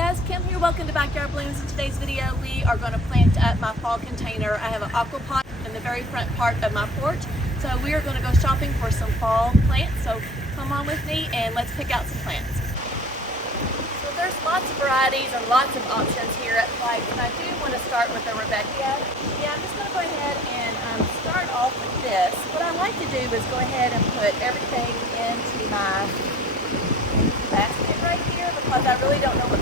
guys, Kim here. Welcome to Backyard Blooms. In today's video, we are going to plant up my fall container. I have an aquaponic in the very front part of my porch. So we are going to go shopping for some fall plants. So come on with me and let's pick out some plants. So there's lots of varieties and lots of options here at Pikes. And I do want to start with the Rebecca. Yeah, I'm just going to go ahead and start off with this. What I like to do is go ahead and put everything into my basket right here because I really don't know what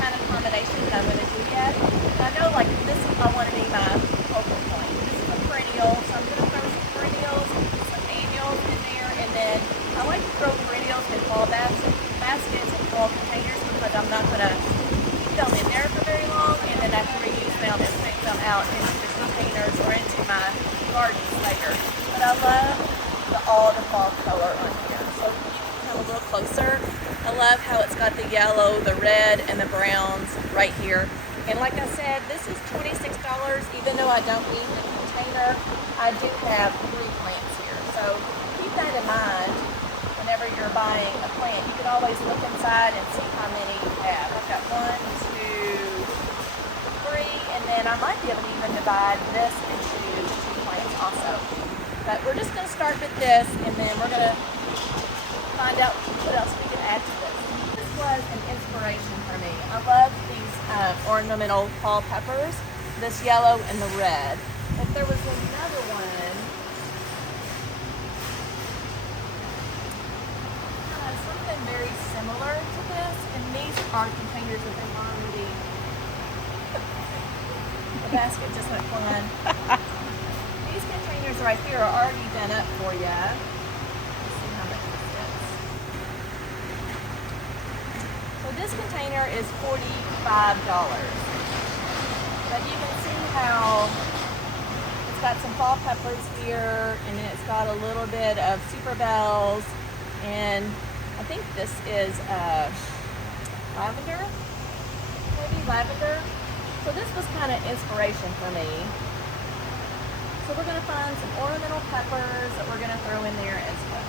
kind of combination that I'm going to do yet. And I know like this is I want to be my focal point. This is a perennial, so I'm going to throw some perennials, some annuals in there, and then I like to throw perennials in fall baskets and fall containers because I'm not going to keep them in there for very long and then I have to reuse them and pick them out into the containers or into my gardens later. But I love all the fall color on here. So a little closer. I love how it's got the yellow, the red, and the browns right here. And like I said, this is $26. Even though I don't need the container, I do have 3 plants here. So keep that in mind whenever you're buying a plant. You can always look inside and see how many you have. I've got 1, 2, 3, and then I might be able to even divide this into 2 plants also. But we're just going to start with this, and then we're going to find out what else we can add to this. This was an inspiration for me. I love these ornamental fall peppers, this yellow and the red. If there was another one, something very similar to this, and these are containers that they've already, the basket just went flying. These containers right here are already done up for you. This container is $45, but you can see how it's got some fall peppers here, and then it's got a little bit of super bells, and I think this is lavender, maybe lavender. So this was kind of inspiration for me. So we're going to find some ornamental peppers that we're going to throw in there as well.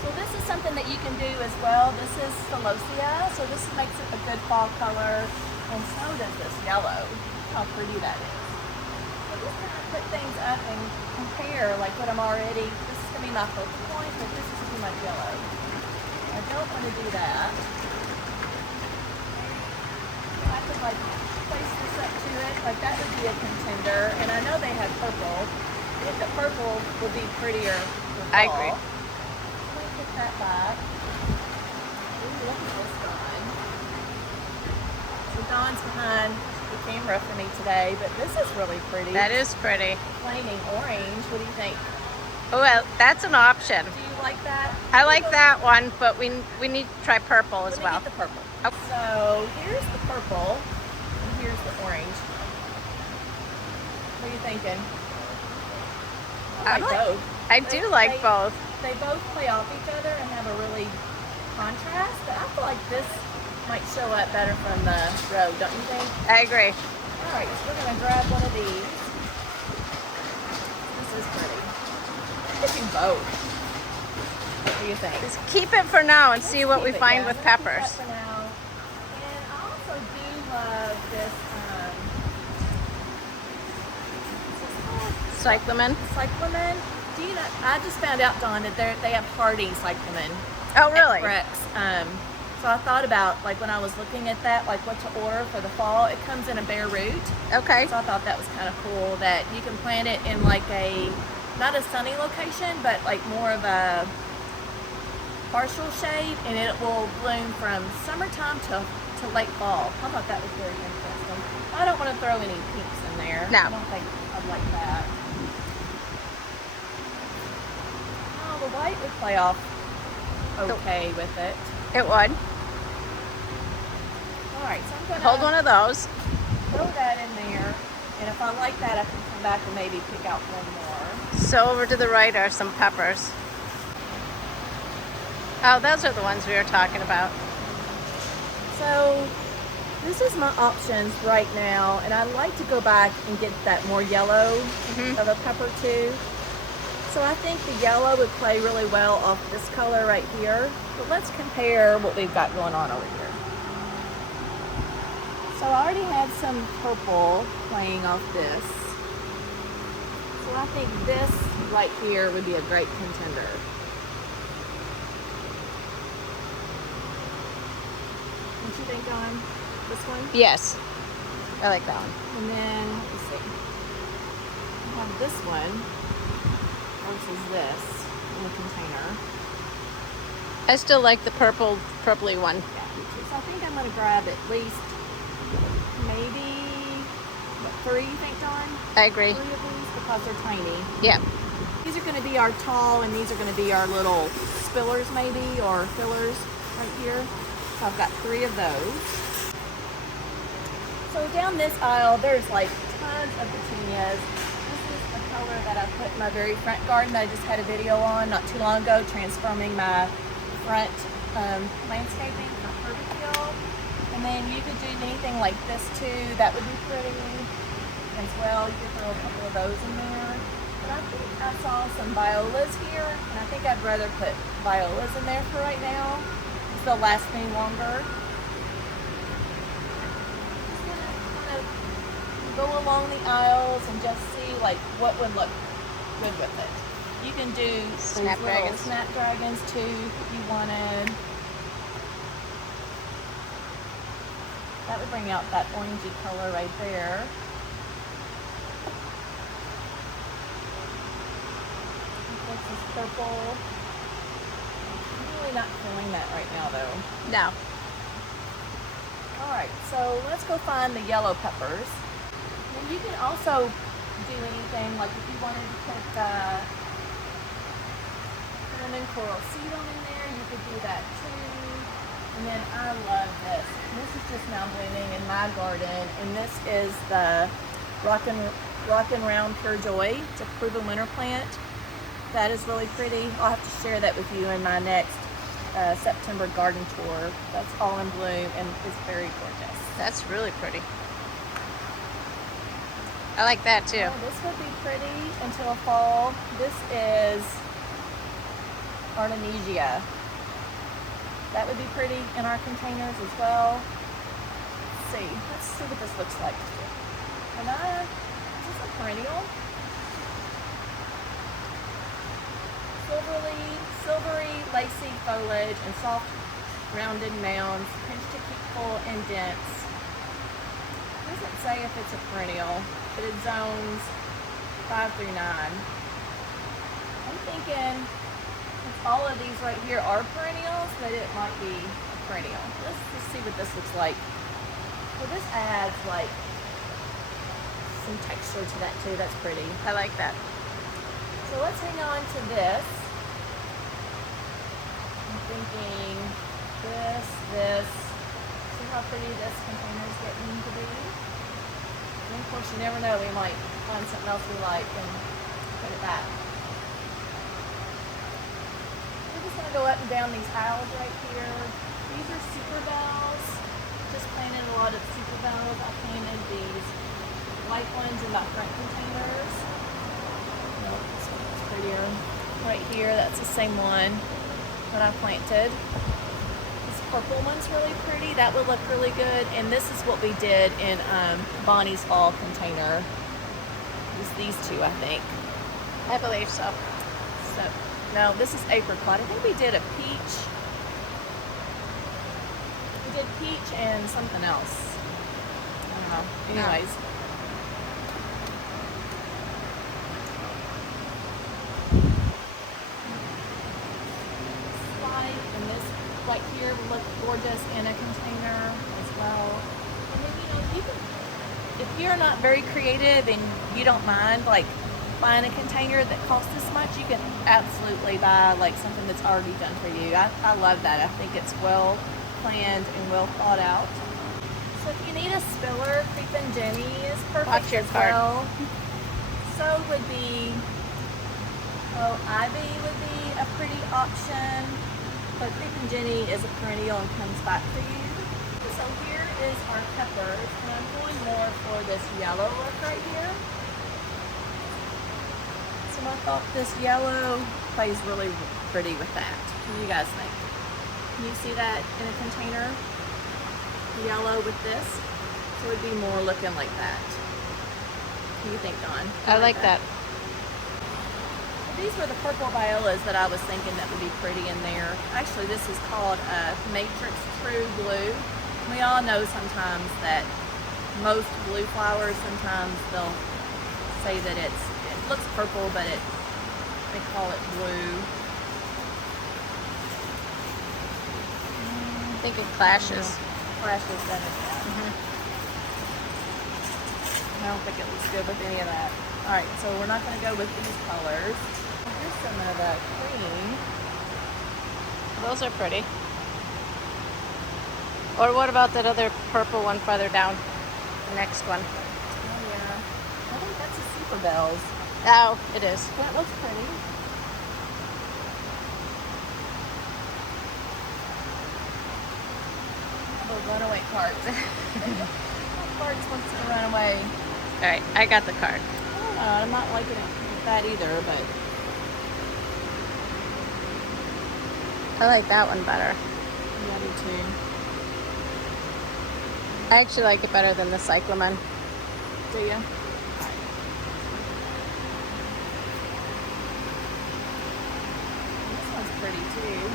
So this is something that you can do as well. This is celosia, so this makes it a good fall color, and so does this yellow. How pretty that is. So just kind of put things up and compare like what I'm already, this is going to be my focal point, but this is too much yellow. I don't want to do that. I could like place this up to it, like that would be a contender, and I know they have purple. I think the purple would be prettier for fall. I agree. Put that back. Ooh, look at this Dawn. So Dawn's behind the camera for me today, but this is really pretty. That is pretty. Flaming orange. What do you think? Oh, well, that's an option. Do you like that? I like that one, but we need to try purple as well. Get the purple. Oh. So here's the purple, and here's the orange. What are you thinking? I like both. I do like both. They both play off each other and have a really contrast, but I feel like this might show up better from the road, don't you think? I agree. All right, so we're going to grab one of these. This is pretty. Let's do both. What do you think? Just keep it for now and see what we find with Let's peppers. keep that for now. And I also do love this, what's this called? Cyclamen. Cyclamen. Do you know, I just found out, Dawn, that they have hardy cyclamen. Oh, really? At Breck's. So I thought about, like when I was looking at that, like what to order for the fall. It comes in a bare root. Okay. So I thought that was kind of cool that you can plant it in like a, not a sunny location, but like more of a partial shade, and it will bloom from summertime to late fall. I thought that was very interesting. I don't want to throw any pinks in there. No. I don't think I'd like that. The white would play off okay with it. It would. All right, so I'm going to Hold one of those. throw that in there, and if I like that, I can come back and maybe pick out one more. So over to the right are some peppers. Oh, those are the ones we were talking about. So this is my options right now, and I like to go back and get that more yellow of a pepper too. So I think the yellow would play really well off this color right here. But let's compare what we've got going on over here. So I already had some purple playing off this. So I think this right here would be a great contender. What you think on this one? Yes. I like that one. And then, let's see. I have this one versus this in the container. I still like the purpley one. Yeah, me too. So I think I'm going to grab at least maybe, what, 3 you think, Dawn? I agree. 3 of these because they're tiny. Yeah. These are going to be our tall and these are going to be our little spillers maybe, or fillers right here. So I've got 3 of those. So down this aisle, there's like tons of petunias. This is a color that I put in my very front garden that I just had a video on not too long ago, transforming my front landscaping for permaculture. And then you could do anything like this too. That would be pretty as well. You could throw a couple of those in there. But I think I saw some violas here, and I think I'd rather put violas in there for right now. They'll last me longer. Just gonna kind of go along the aisles and just see like what would look good with it. You can do Snapdragons. Snapdragons too if you wanted. That would bring out that orangey color right there. This is purple. I'm really not feeling that right now though. No. Alright, so let's go find the yellow peppers. And you can also do anything, like if you wanted to put cinnamon coral sedum in there, you could do that too. And then I love this. This is just now blooming in my garden, and this is the Rockin' Round Pure Joy. It's a proven winter plant. That is really pretty. I'll have to share that with you in my next September garden tour. That's all in bloom and it's very gorgeous. That's really pretty. I like that too. Oh, this would be pretty until fall. This is Artemisia. That would be pretty in our containers as well. Let's see what this looks like. And is this a perennial? Silvery, lacy foliage and soft, rounded mounds, pinched to keep full and dense. It doesn't say if it's a perennial, but it zones 5 through 9. I'm thinking since all of these right here are perennials, that it might be a perennial. Let's just see what this looks like. Well, this adds like some texture to that too. That's pretty. I like that. So let's hang on to this. I'm thinking this. See how pretty this container is getting to be? And of course, you never know. We might find something else we like and put it back. We're just going to go up and down these aisles right here. These are super bells. Just planted a lot of super bells. I planted these white ones in my front containers. Nope, this one's prettier. Right here, that's the same one that I planted. This purple one's really pretty. That would look really good. And this is what we did in Bonnie's fall container. Just these two, I think. I believe so. No, this is apricot. I think we did a peach. We did peach and something else. I don't know. Anyways. And this right here will look gorgeous in a container as well. And then, you know, you can, if you're not very creative and you don't mind like buying a container that costs this much, you can absolutely buy like something that's already done for you. I love that. I think it's well planned and well thought out. So if you need a spiller, Creepin' Jenny is perfect. Watch your as card. well. So would be, ivy would be a pretty option, but Creepin' Jenny is a perennial and comes back for you. So here is our peppers, and I'm going more for this yellow look right here. So I thought this yellow plays really pretty with that. What do you guys think? Can you see that in a container? The yellow with this? So it would be more looking like that. What do you think, Dawn? I like that. These were the purple violas that I was thinking that would be pretty in there. Actually, this is called Matrix True Blue. We all know sometimes that most blue flowers, sometimes they'll say that it looks purple, but they call it blue. I think it clashes. Clashes, doesn't it? I don't think it looks good with any of that. All right, so we're not going to go with these colors. Here's some of the cream. Those are pretty. Or what about that other purple one farther down? The next one. Oh yeah, I think that's a Super Bells. Oh, it is. That looks pretty. The runaway cart. Cart wants to run away. All right, I got the card. I don't know, I'm not liking that either, but I like that one better. yeah, I do too. I actually like it better than the cyclamen. Do you? This one's pretty too.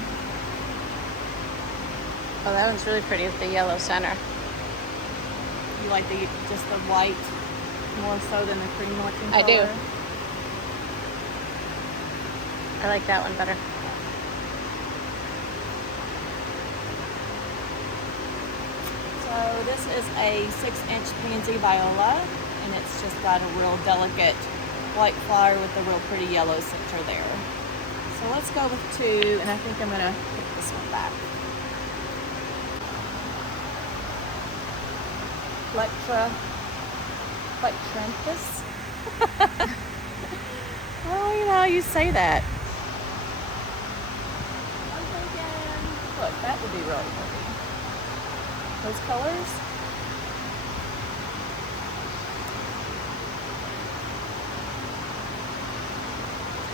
Oh, that one's really pretty with the yellow center. You like just the white more so than the cream looking color? I do. I like that one better. So this is a 6-inch pansy viola, and it's just got a real delicate white flower with a real pretty yellow center there. So let's go with 2, and I think I'm gonna put this one back. Plectranthus. Oh, you know how you say that. I'm thinking, look, that would be really pretty. Those colors.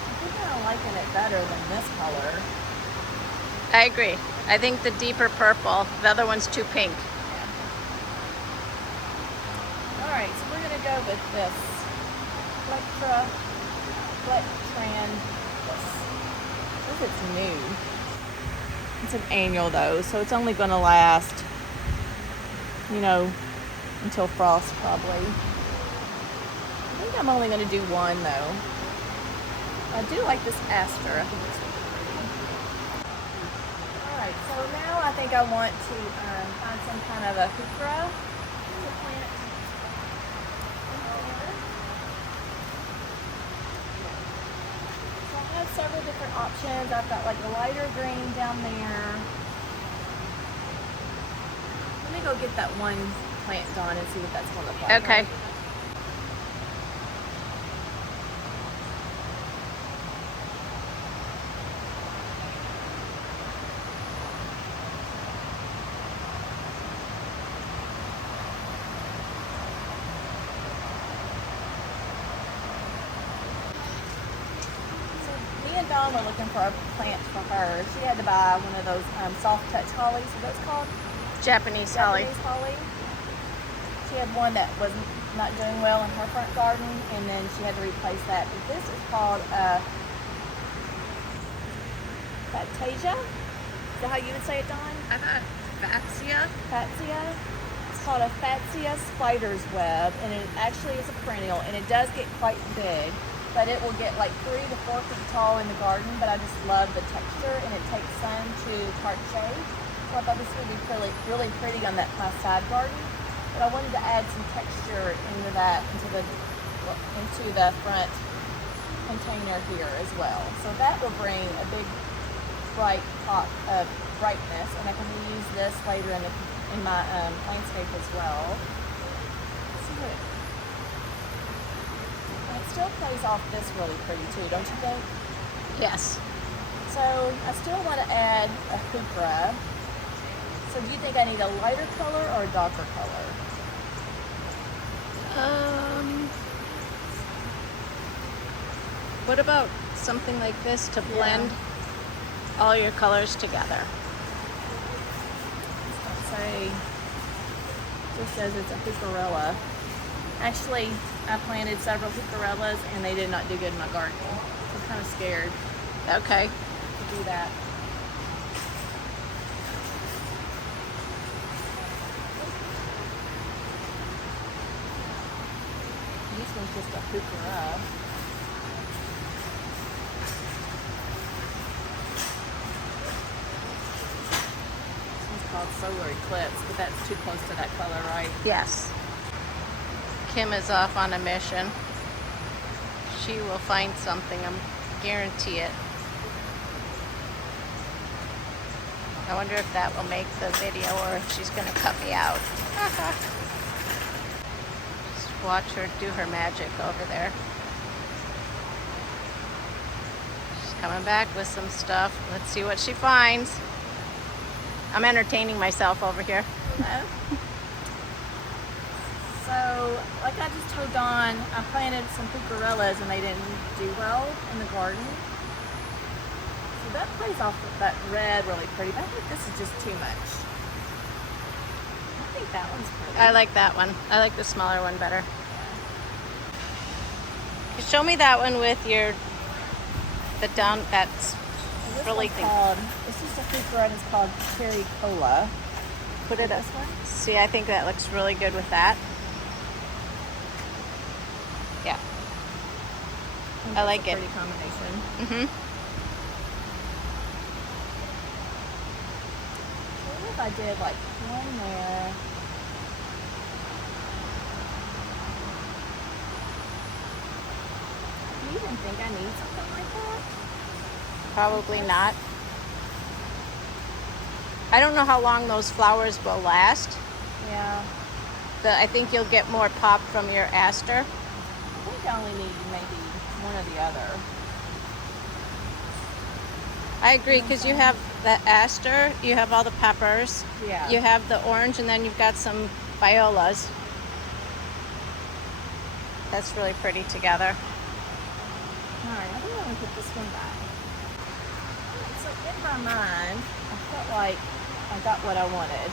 I think I'm liking it better than this color. I agree. I think the deeper purple, the other one's too pink. Alright, so we're going to go with this Plectranthus. I think it's new. It's an annual though, so it's only going to last, you know, until frost probably. I think I'm only going to do one though. I do like this aster. I think it's pretty. Alright, so now I think I want to find some kind of a heuchera. Here's a plant. So I have several different options. I've got like a lighter green down there. Let me go get that one plant, Dawn, and see what that's going to look like. Okay. Dawn were looking for a plant for her. She had to buy one of those soft touch hollies. What are those called? Japanese holly. Japanese holly. She had one that was not doing well in her front garden, and then she had to replace that. But this is called Fantasia. Is that how you would say it, Dawn? I thought Fatsia. Fatsia. It's called a Fatsia spider's web, and it actually is a perennial, and it does get quite big. But it will get like 3 to 4 feet tall in the garden, but I just love the texture, and it takes sun to part shade. So I thought this would be really pretty on my side garden. But I wanted to add some texture into the front container here as well. So that will bring a big bright pop of brightness, and I can use this later in my landscape as well. Let's see what it still plays off this really pretty too, don't you think? Yes. So I still want to add a heuchera. So do you think I need a lighter color or a darker color? What about something like this to blend all your colors together? Say this says it's a heucherella. Actually, I planted several heucherellas and they did not do good in my garden. So I'm kind of scared Okay. to do that. This one's just a heuchera. This one's called Solar Eclipse, but that's too close to that color, right? Yes. Kim is off on a mission. She will find something, I guarantee it. I wonder if that will make the video or if she's going to cut me out. Just watch her do her magic over there. She's coming back with some stuff. Let's see what she finds. I'm entertaining myself over here. Hello. So, like I just told Dawn, I planted some heucherellas and they didn't do well in the garden. So that plays off with that red really pretty, but I think this is just too much. I think that one's pretty. I like that one. I like the smaller one better. Show me that one with your, the down, that's This really one's thing. called, it's just a heuchera, it's called Cherry Cola. Put it up. This one? See, I think that looks really good with that. Yeah. I like it. Pretty combination. Mm-hmm. What if I did like one there? Do you even think I need something like that? Probably not. I don't know how long those flowers will last. Yeah. I think you'll get more pop from your aster. I think I only need maybe one or the other. I agree, because you have the aster, you have all the peppers, Yeah. you have the orange, and then you've got some violas. That's really pretty together. Alright, I think I'm gonna put this one back. So in my mind, I felt like I got what I wanted.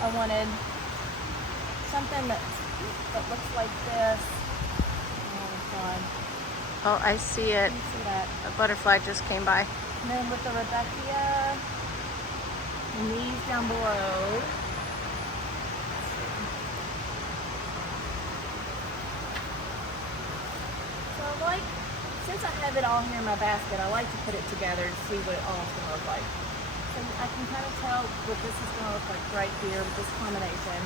I wanted something that looks like this. Oh my god. Oh, I see it. Can you see that? A butterfly just came by. And then with the Rebecca and these down below. So like, since I have it all here in my basket, I like to put it together to see what it all is going to look like. So I can kind of tell what this is going to look like right here with this combination.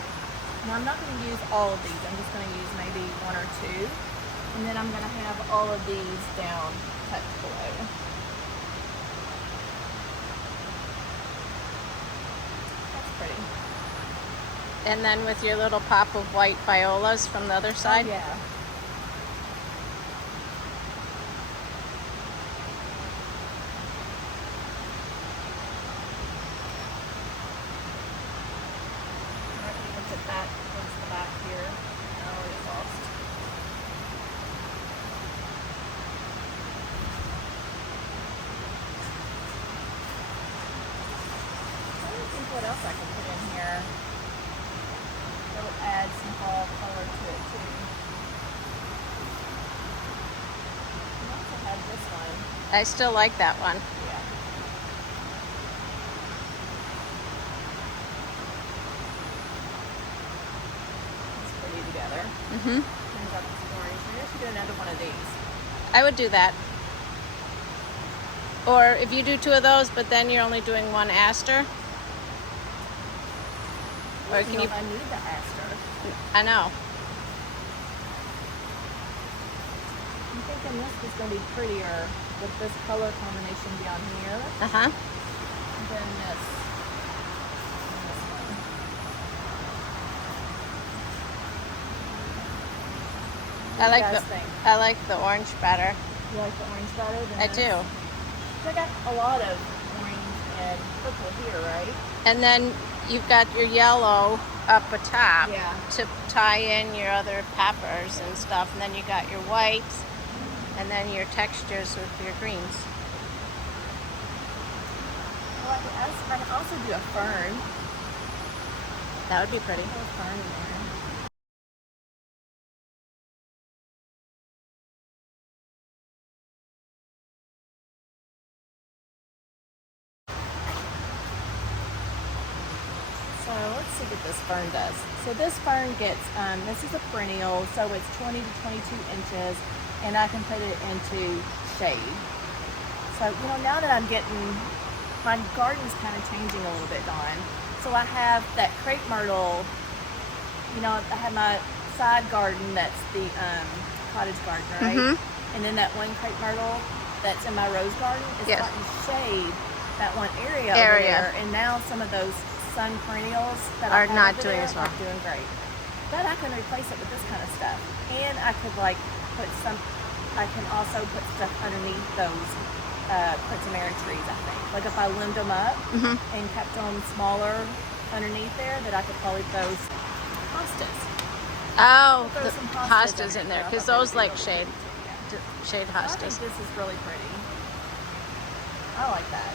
Now I'm not going to use all of these. I'm just going to use maybe one or two. And then I'm going to have all of these down tucked below. That's pretty. And then with your little pop of white violas from the other side. Oh, yeah. Put that towards the back here. I already lost. I don't think what else I can put in here that would add some fall color to it too. I also have this one. I still like that one. Yeah. It's pretty together. Mm-hmm. And got this orange. Maybe I should do another one of these. I would do that. Or if you do two of those, but then you're only doing one aster. Or can you? I need the aster. I know. I'm thinking this is going to be prettier with this color combination down here Uh-huh. than this. And this one. What do you guys think? I like the orange better. You like the orange better than I this? do. So I got a lot of orange and purple here, right? And then you've got your yellow up atop Yeah. to tie in your other peppers and stuff. And then you got your whites and then your textures with your greens. Well, I can also do a fern. That would be pretty. Put a fern in there. So let's see what this fern does. So this fern gets, this is a perennial, so it's 20 to 22 inches, and I can put it into shade. So, you know, now that I'm getting, my garden's kind of changing a little bit, Dawn. So I have that crepe myrtle, you know, I have my side garden that's the cottage garden, right? And then that one crepe myrtle that's in my rose garden is letting shade that one area over there. And now some of those sun perennials that are not doing as well. Are doing great. But I can replace it with this kind of stuff. And I could like put some, I can also put stuff underneath those persimmon trees, I think. Like if I limbed them up and kept them smaller underneath there, that I could probably throw hostas. Oh, Throw the some hostas in there, because those like shade I hostas. think this is really pretty. I like that.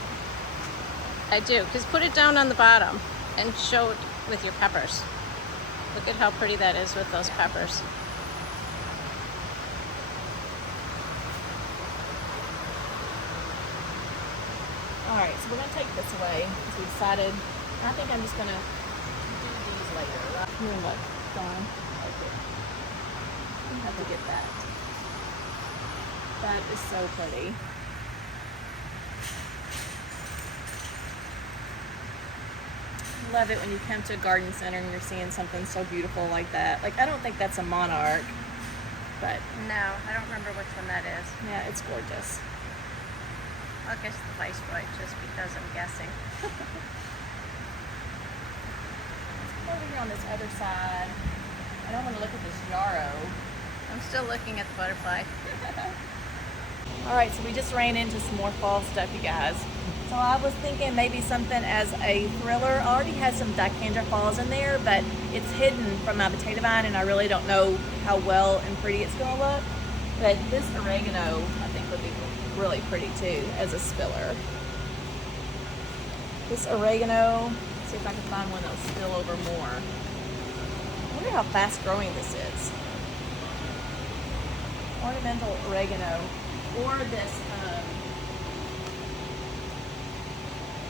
I do, because put it down on the bottom and show it with your peppers. Look at how pretty that is with those peppers. Alright, so we're going to take this away because we decided, I think I'm just going to do these later. Right? Here, look, Dawn. Okay. You have to get that. That is so pretty. Love it when you come to a garden center and you're seeing something so beautiful like that. Like, I don't think that's a monarch, but No, I don't remember which one that is. yeah, it's gorgeous. I'll guess the viceroy just because I'm guessing. Over here on this other side, I don't want to look at this yarrow. I'm still looking at the butterfly. All right, so we just ran into some more fall stuff, you guys. So I was thinking maybe something as a thriller. I already had some dicandra falls in there, but it's hidden from my potato vine, and I really don't know how well and pretty it's going to look. But this oregano, I think, would be really pretty too as a spiller. This oregano, let's see if I can find one that'll spill over more. I wonder how fast growing this is. Ornamental oregano, or this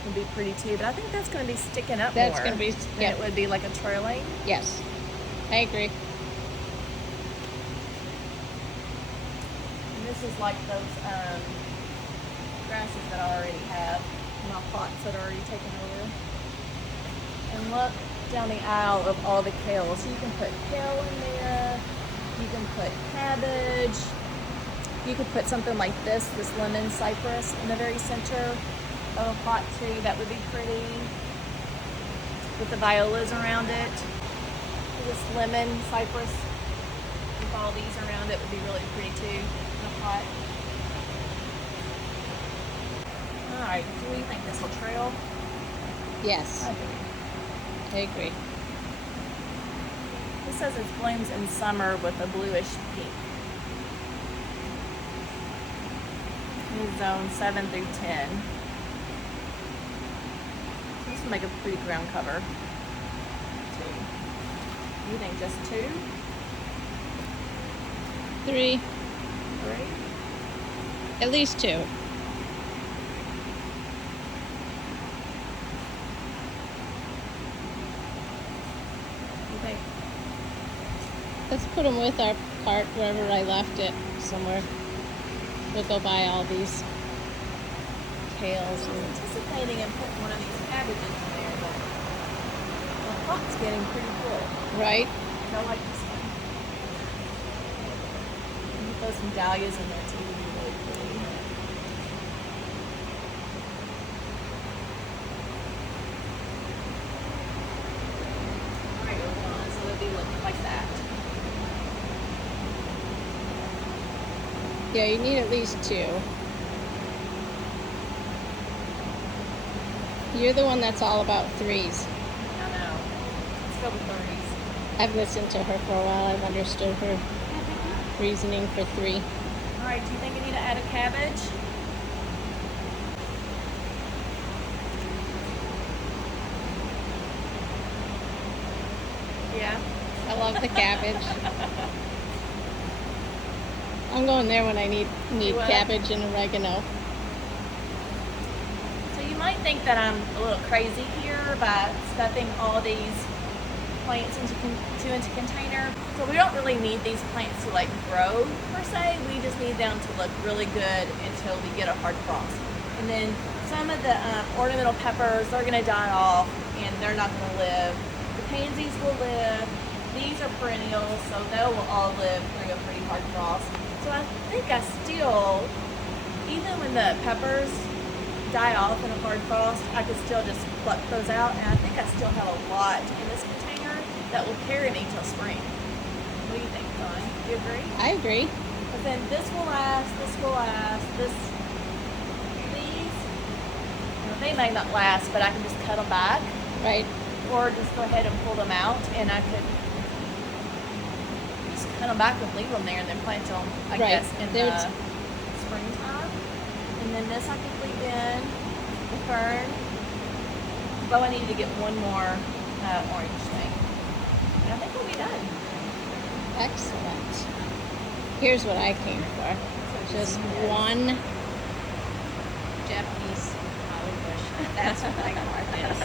would be pretty too, but I think that's going to be sticking up more. That's going to be, than it would be like a trailing. Yes, I agree. And this is like those grasses that I already have, my pots that are already taken over. And look down the aisle of all the kale. So you can put kale in there, you can put cabbage, you could put something like this lemon cypress in the very center of a pot too. That would be pretty, with the violas around it. This lemon cypress with all these around it would be really pretty too in a pot. Alright, do you think this will trail? Yes, I do. I agree. This says it blooms in summer with a bluish pink. In zone 7 through 10. This will make a pretty ground cover. 2. You think just 2? 3, 3? at least 2. You think? Let's put them with our cart wherever I left it somewhere. We'll go buy all these kales. I was anticipating and putting one of these cabbages in there, but the pot's getting pretty full. Right? I like this one. You can throw some dahlias in there too, would be really pretty. Alright, so they'll be looking like that. Yeah, you need at least 2. You're the one that's all about 3s. I know. Let's go with 30s. I've listened to her for a while. I've understood her reasoning for 3. Alright, do you think I need to add a cabbage? Yeah. I love the cabbage. I'm going there when I need You what? cabbage and oregano. So you might think that I'm a little crazy here by stuffing all these plants into container. So we don't really need these plants to like grow per se. We just need them to look really good until we get a hard frost. And then some of the ornamental peppers, they're gonna die off and they're not gonna live. The pansies will live. These are perennials, so they will all live through a pretty hard frost. So I think I still, even when the peppers die off in a hard frost, I could still just pluck those out, and I think I still have a lot in this container that will carry me till spring. What do you think, Dawn? Do you agree? I agree. But then this will last, these, they may not last, but I can just cut them back. Right. Or just go ahead and pull them out, and I could just cut them back and leave them there and then plant them, I guess, in the springtime. And then this I could leave in the fern. But I need to get one more orange thing. And I think we'll be done. Excellent. Here's what I came for. Just one Japanese holly bush. That's what my cart is.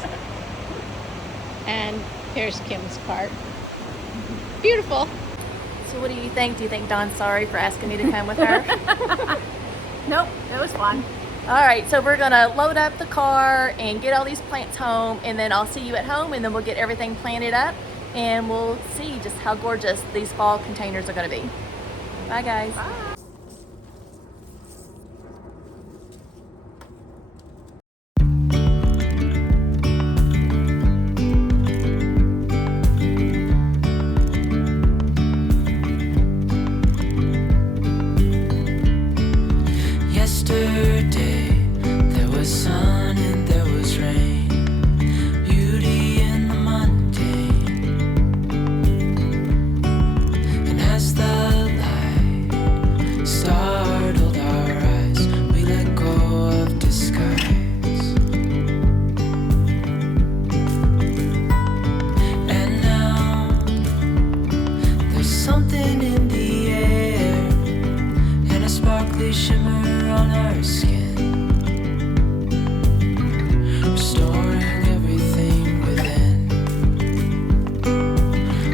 And here's Kim's cart. Beautiful. So what do you think? Do you think Dawn's sorry for asking me to come with her? Nope, it was fun. All right, so we're gonna load up the car and get all these plants home, and then I'll see you at home, and then we'll get everything planted up, and we'll see just how gorgeous these fall containers are gonna be. Bye, guys. Bye. Yesterday there was sun and there was rain, beauty in the mundane. And as the light startled our eyes, we let go of disguise. And now there's something in the air and a sparkly shimmer on our skin, restoring everything within.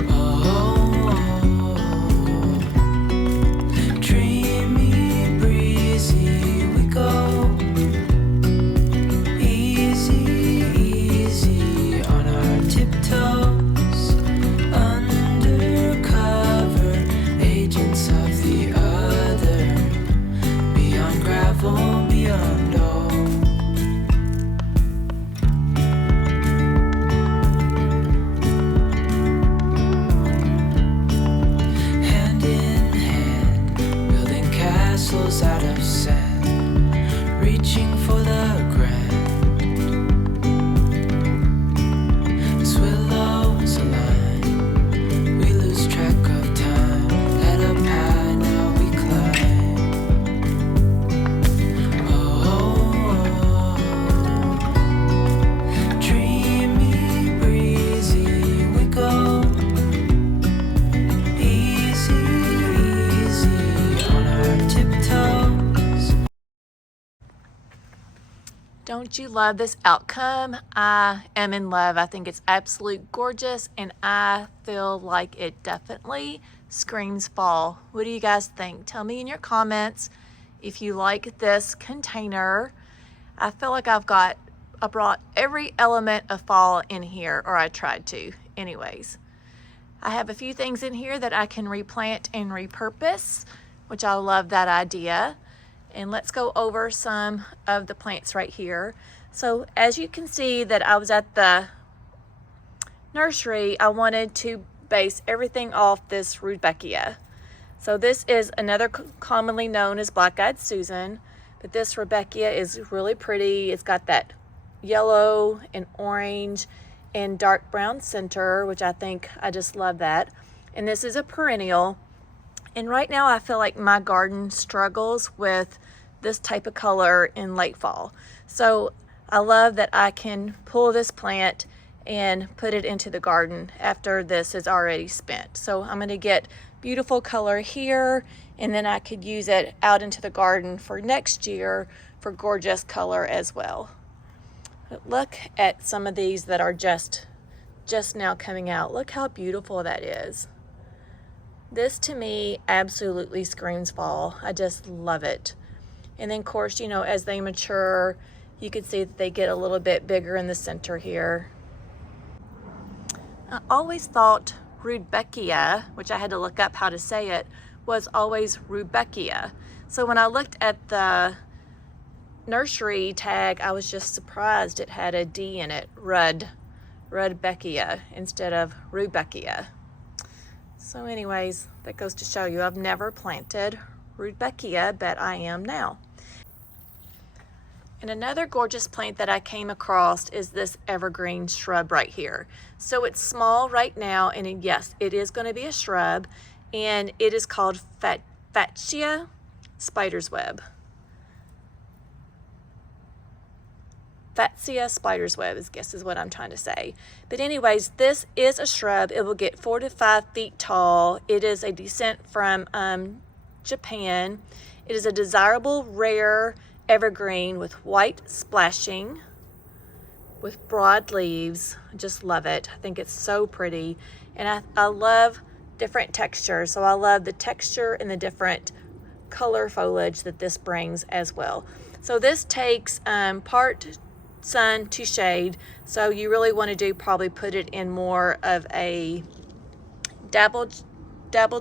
Oh, dreamy, breezy, we go. Easy, easy on our tiptoes, undercover agents of the other. Beyond gravel, beyond all. Hand in hand, building castles out of sand, reaching for the grand. As willows align, we lose track of time. Head up high, now we climb. Dreamy, breezy, we go. Easy, easy on our tiptoes. Don't you love this outcome? I am in love. I think it's absolutely gorgeous, and I feel like it definitely screams fall. What do you guys think? Tell me in your comments if you like this container. I feel like I brought every element of fall in here, or I tried to anyways. I have a few things in here that I can replant and repurpose, which I love that idea. And let's go over some of the plants right here. So as you can see that I was at the nursery, I wanted to base everything off this rudbeckia. So this is another commonly known as black-eyed Susan, but this rudbeckia is really pretty. It's got that yellow and orange and dark brown center, which I think I just love that. And this is a perennial. And right now I feel like my garden struggles with this type of color in late fall. So I love that I can pull this plant and put it into the garden after this is already spent. So I'm gonna get beautiful color here, and then I could use it out into the garden for next year for gorgeous color as well. But look at some of these that are just now coming out. Look how beautiful that is. This to me absolutely screams fall. I just love it. And then of course, you know, as they mature, you can see that they get a little bit bigger in the center here. I always thought Rudbeckia, which I had to look up how to say it, was always Rudbeckia. So when I looked at the nursery tag, I was just surprised it had a D in it, Rudbeckia, instead of Rudbeckia. So anyways, that goes to show you I've never planted Rudbeckia, but I am now. And another gorgeous plant that I came across is this evergreen shrub right here. So it's small right now, and yes, it is going to be a shrub, and it is called Fatsia spider's web. Fatsia spider's web, I guess is what I'm trying to say. But anyways, this is a shrub. It will get 4 to 5 feet tall. It is a descent from Japan. It is a desirable, rare evergreen with white splashing, with broad leaves. I just love it. I think it's so pretty. And I love different textures. So I love the texture and the different color foliage that this brings as well. So this takes part sun to shade. So you really want to do probably put it in more of a dabbled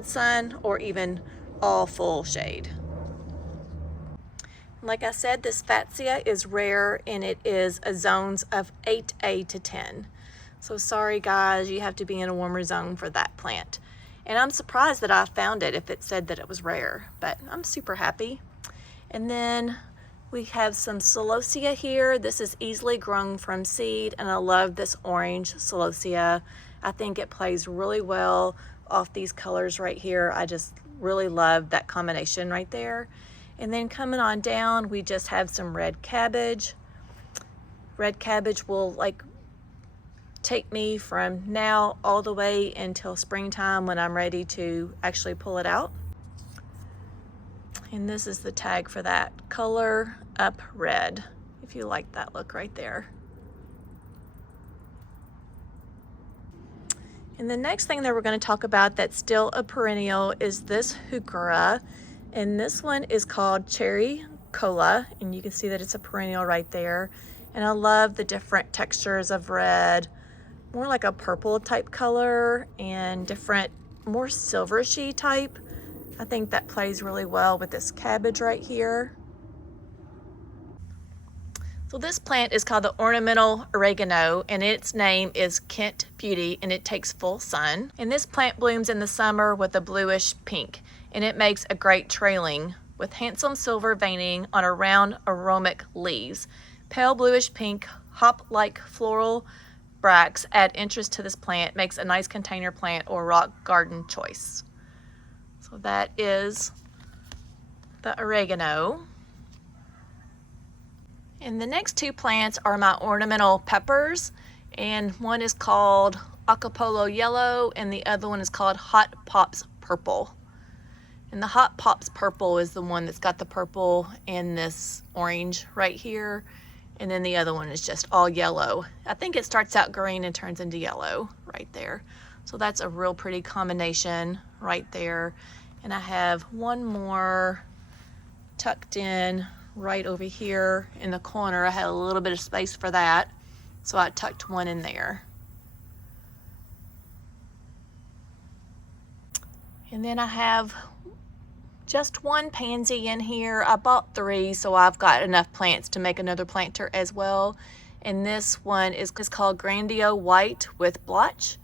sun, or even all full shade. Like I said, this Fatsia is rare, and it is a zones of 8A to 10. So sorry guys, you have to be in a warmer zone for that plant. And I'm surprised that I found it if it said that it was rare, but I'm super happy. And then we have some celosia here. This is easily grown from seed, and I love this orange celosia. I think it plays really well off these colors right here. I just really love that combination right there. And then coming on down, we just have some red cabbage. Red cabbage will take me from now all the way until springtime when I'm ready to actually pull it out. And this is the tag for that, color up red, if you like that look right there. And the next thing that we're going to talk about that's still a perennial is this heuchera. And this one is called Cherry Cola, and you can see that it's a perennial right there. And I love the different textures of red, more like a purple type color, and different, more silverishy type. I think that plays really well with this cabbage right here. So this plant is called the ornamental oregano, and its name is Kent Beauty, and it takes full sun. And this plant blooms in the summer with a bluish pink, and it makes a great trailing with handsome silver veining on a round aromatic leaves. Pale bluish pink, hop-like floral bracts add interest to this plant, makes a nice container plant or rock garden choice. So that is the oregano. And the next two plants are my ornamental peppers, and one is called Acapulco Yellow, and the other one is called Hot Pops Purple. And the Hot Pops Purple is the one that's got the purple and this orange right here. And then the other one is just all yellow. I think it starts out green and turns into yellow right there. So that's a real pretty combination right there. And I have one more tucked in right over here in the corner. I had a little bit of space for that, so I tucked one in there. And then I have just one pansy in here. I bought 3, so I've got enough plants to make another planter as well. And this one is called Grandio White with blotch.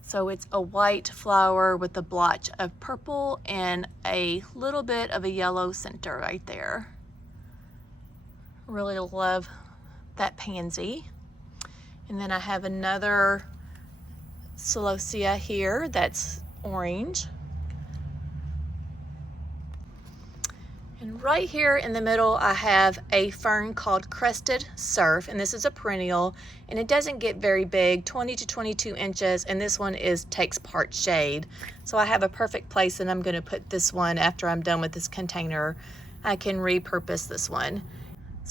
So it's a white flower with a blotch of purple and a little bit of a yellow center right there. Really love that pansy. And then I have another celosia here that's orange. And right here in the middle, I have a fern called Crested Surf, and this is a perennial, and it doesn't get very big, 20 to 22 inches, and this one takes part shade. So I have a perfect place, and I'm gonna put this one after I'm done with this container. I can repurpose this one.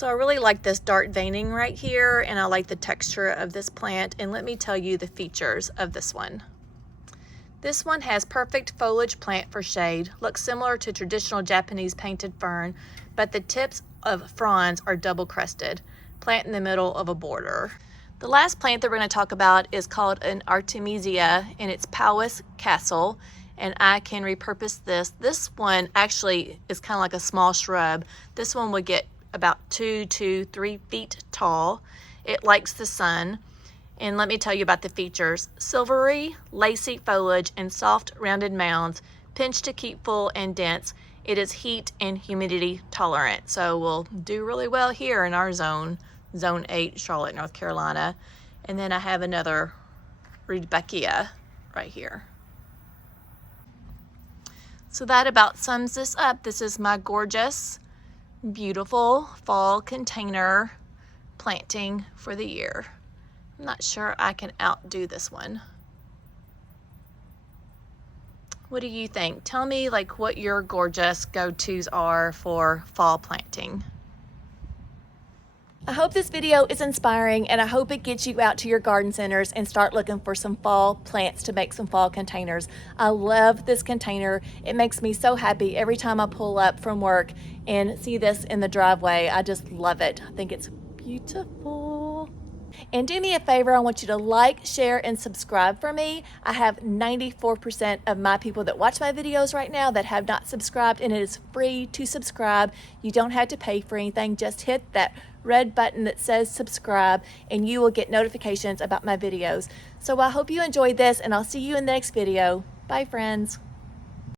So I really like this dark veining right here, and I like the texture of this plant. And let me tell you the features of this one. This one has perfect foliage plant for shade, looks similar to traditional Japanese painted fern, but the tips of fronds are double crested. Plant in the middle of a border. The last plant that we're going to talk about is called an Artemisia, and it's Powys Castle, and I can repurpose this. This one actually is kind of like a small shrub. This one would get about 2 to 3 feet tall. It likes the sun. And let me tell you about the features. Silvery, lacy foliage and soft rounded mounds, pinched to keep full and dense. It is heat and humidity tolerant. So we'll do really well here in our zone 8, Charlotte, North Carolina. And then I have another Rudbeckia right here. So that about sums this up. This is my gorgeous, beautiful fall container planting for the year. I'm not sure I can outdo this one. What do you think? Tell me like what your gorgeous go-tos are for fall planting. I hope this video is inspiring, and I hope it gets you out to your garden centers and start looking for some fall plants to make some fall containers. I love this container. It makes me so happy every time I pull up from work and see this in the driveway. I just love it. I think it's beautiful. And do me a favor, I want you to like, share, and subscribe for me. I have 94% of my people that watch my videos right now that have not subscribed, and it is free to subscribe. You don't have to pay for anything. Just hit that red button that says subscribe, and you will get notifications about my videos. So I hope you enjoyed this, and I'll see you in the next video. Bye, friends.